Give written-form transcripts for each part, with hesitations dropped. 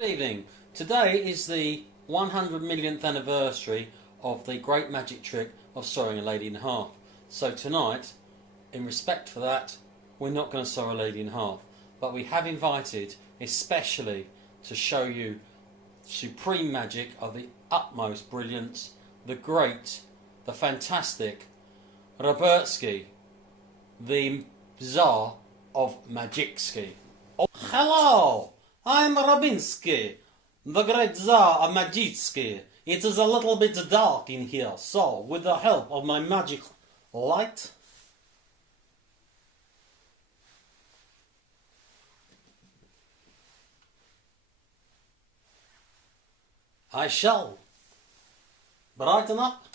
Good evening. Today is the 100 millionth anniversary of the great magic trick of sewing a lady in half. So tonight, in respect for that, we're not going to sew a lady in half, but we have invited especially to show you supreme magic of the utmost brilliance, the great, the fantastic Robertsky, the Tsar of Magicski. Oh, hello! I'm Robinsky, the great Tsar of Magicski. It is a little bit dark in here, so with the help of my magic light, I shall brighten up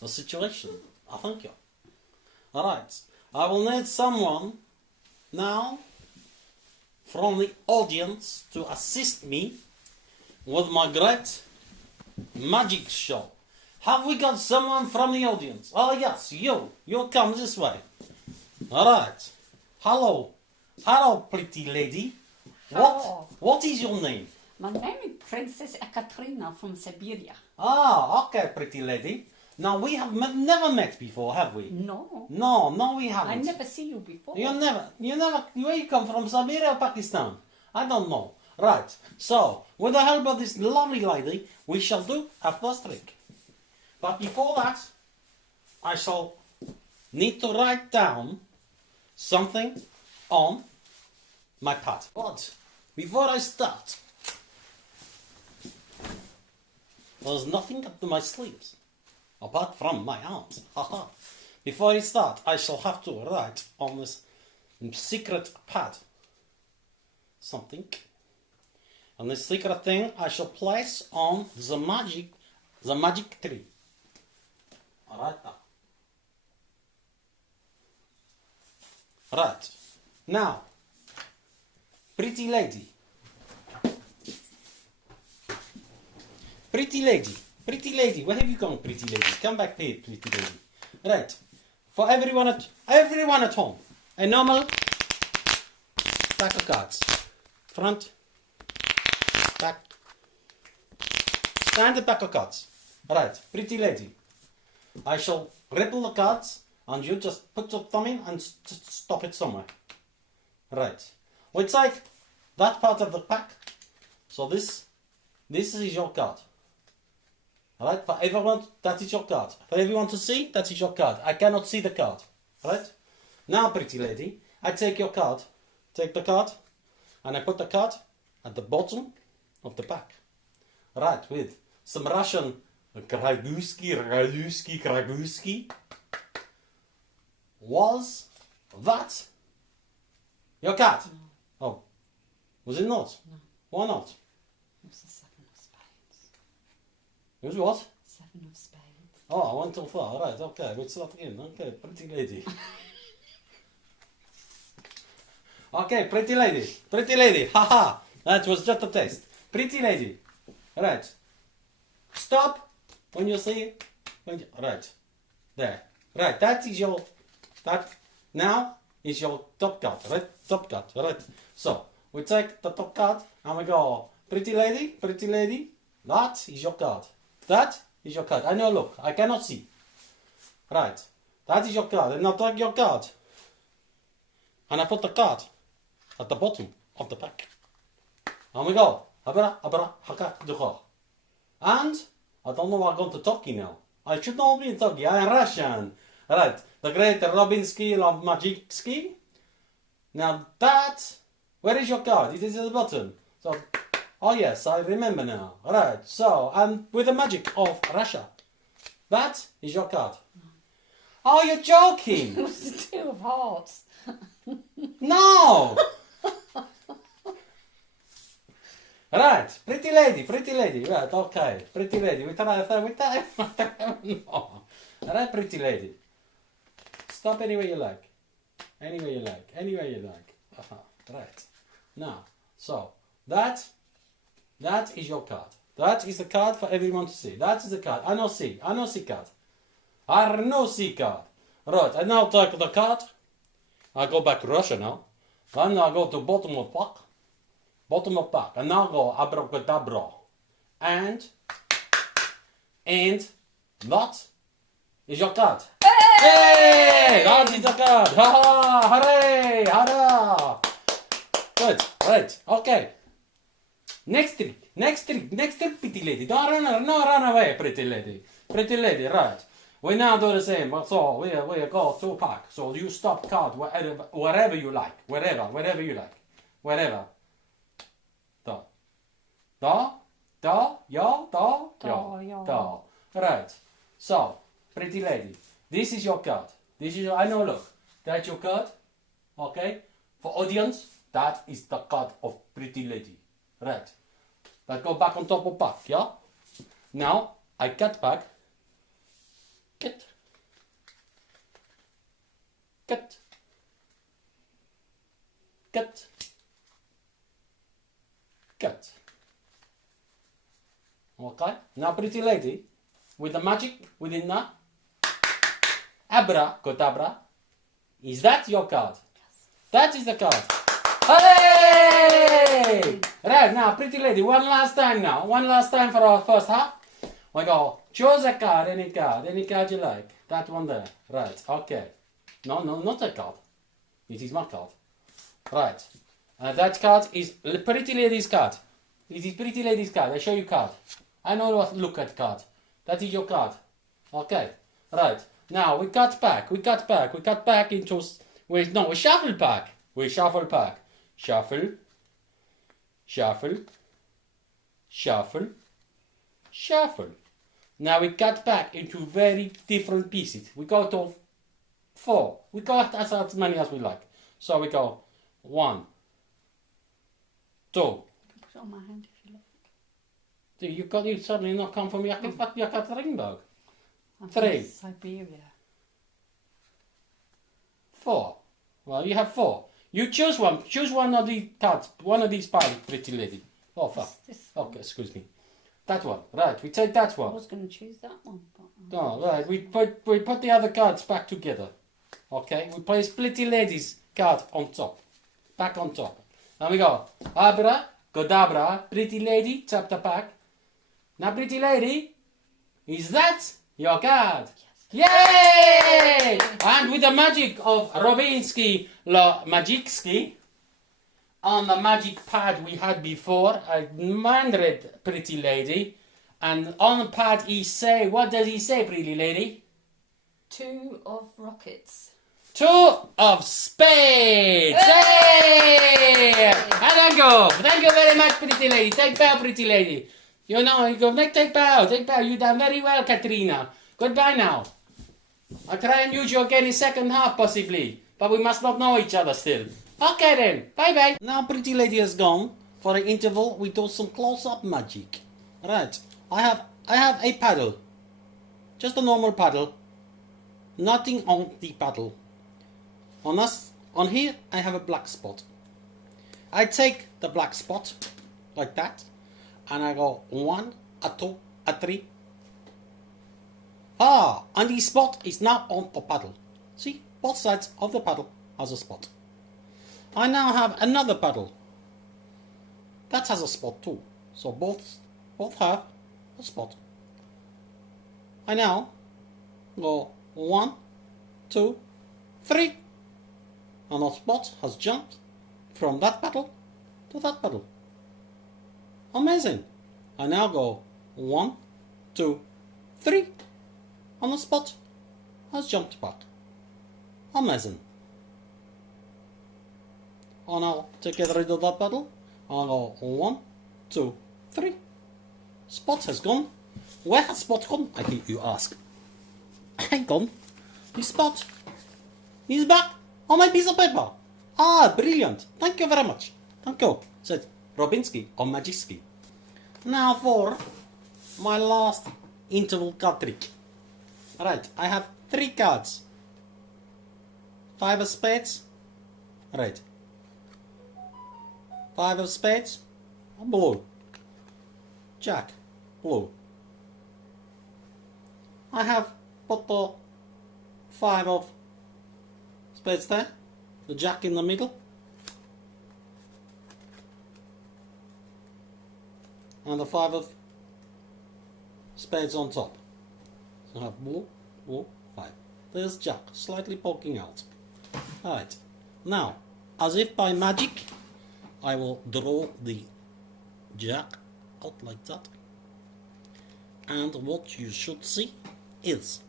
the situation. Thank you. Alright, I will need someone now from the audience to assist me with my great magic show. Have we got someone from the audience? Oh yes, you come this way. Alright. Hello. Hello, pretty lady. Hello. What is your name? My name is Princess Ekaterina from Siberia. Ah, okay, pretty lady. Now we have never met before, have we? No. No, we haven't. I never see you before. You never, where you come from, Siberia or Pakistan? I don't know. Right, so, with the help of this lovely lady, we shall do a first trick. But before that, I shall need to write down something on my pad. But, before I start, there's nothing up to my sleeves, apart from my arms. Haha. Before I start, I shall have to write on this secret pad something. And this secret thing I shall place on the magic tree. Alright now. Right. Now, pretty lady. Pretty lady, where have you gone, pretty lady? Come back here, pretty lady. Right. For everyone at home, a normal pack of cards. Front, back, standard pack of cards. Right, pretty lady. I shall ripple the cards and you just put your thumb in and stop it somewhere. Right. We take that part of the pack. So this is your card. Alright, for everyone, that is your card. For everyone to see, that is your card. I cannot see the card. Alright? Now, pretty lady, I take your card. Take the card, and I put the card at the bottom of the pack. Right, with some Russian Kraguski. Was that your card? No. Oh. Was it not? No. Why not? It was the Seven of Spades. It was what? Seven of Spades. Oh, I went too far. Right, okay, let's start again. Okay, pretty lady. Okay, pretty lady, haha, that was just a test. Pretty lady, right, stop when you see it, right, there, right, that now is your top card, right, so, we take the top card and we go, pretty lady, that is your card, I know, look, I cannot see, right, that is your card, and now take your card, and I put the card at the bottom of the pack. And we go. And I don't know what I'm going to talk now. I should not be talking. I am Russian. Right. The great Robinsky of Magicski. Now that, where is your card? It is at the bottom. So, oh yes, I remember now. Right. So, and with the magic of Russia. That is your card. Oh, you're joking. It was the Two of Hearts. No! Right, pretty lady, right, okay, pretty lady, we try, no. Right, pretty lady. Stop anywhere you like. Anywhere you like. Right. Now, so, that is your card. That is the card for everyone to see. That is the card. I no see card. I no see card. Right, I now take the card. I go back to Russia now. And I go to bottom of pack. bottom of pack. And now go abracadabra. And that is your card. Hey! That is the card. Ha ha! Hooray! Hurrah! Good. Right. Okay. Next trick, pretty lady. Don't run away, pretty lady. Pretty lady, right. We now do the same. So we go to pack. So you stop card wherever you like. Wherever you like. Wherever. Da. Right. So, pretty lady. This is your card. I know, look. That's your card. Okay? For audience, that is the card of pretty lady. Right. That go back on top of pack, yeah? Now, I cut back. Cut. Okay? Now, pretty lady, with the magic within that, abracadabra, is that your card? That is the card. Hey! Right, now, pretty lady, one last time for our first half. We go, choose a card, any card you like. That one there. Right, okay. No, not that card. It is my card. Right. That card is pretty lady's card. It is pretty lady's card. I show you card. I know what look at card. That is your card. Okay. Right. Now, we cut back into... we shuffle back. Shuffle. Now we cut back into very different pieces. We go to 4. We go as many as we like. So we go 1, 2. Put it on my hand if you like. You suddenly not come from Yekaterinburg. I'm 3. from Siberia. 4. Well, you have 4. You choose one. Choose one of these cards. One of these piles, pretty lady. Oh, fuck. This one. Okay, excuse me. That one. Right, we take that I one. was going to choose that one. But, Oh, right. We put the other cards back together. Okay? We place pretty lady's card on top. Back on top. And we go. Abracadabra. Pretty lady. Tap the pack. Now, pretty lady. Is that your card? Yay! And with the magic of Robinsky Magicski, on the magic pad we had before, a mandarin pretty lady, and on the pad he say, what does he say, pretty lady? 2 of rockets. 2 of spades! Hey! And go. Thank you very much, pretty lady. Take bow, pretty lady. You know, you go, take bow. You done very well, Katrina. Goodbye now. I'll try and use you again in second half, possibly. But we must not know each other still. Okay then, bye-bye. Now pretty lady has gone. For an interval, we do some close-up magic. Right, I have a paddle. Just a normal paddle. Nothing on the paddle. On here, I have a black spot. I take the black spot, like that, and I go 1, a 2, a 3. And the spot is now on the paddle. See, both sides of the paddle has a spot. I now have another paddle. That has a spot too. So both have a spot. I now go 1, 2, 3. And the spot has jumped from that paddle to that paddle. Amazing. I now go 1, 2, 3. And the spot has jumped back. Amazing. And I'll take rid of that paddle. I'll go 1, 2, 3. Spot has gone. Where has Spot gone? I think you ask. Hang on. The spot is back on my piece of paper. Brilliant. Thank you very much. Thank you, said Robinsky or Magicski. Now for my last interval card trick. Right, I have 3 cards. 5 of spades. Right. 5 of spades. Blue. Jack. Blue. I have put the 5 of spades there. The jack in the middle. and the 5 of spades on top. So I have 1, 4, 5. There's Jack, slightly poking out. Alright, now, as if by magic, I will draw the Jack out like that. And what you should see is,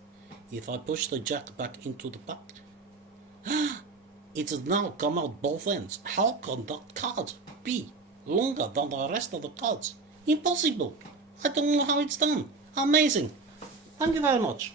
if I push the Jack back into the pack, it has now come out both ends. How can that card be longer than the rest of the cards? Impossible. I don't know how it's done. Amazing. Thank you very much.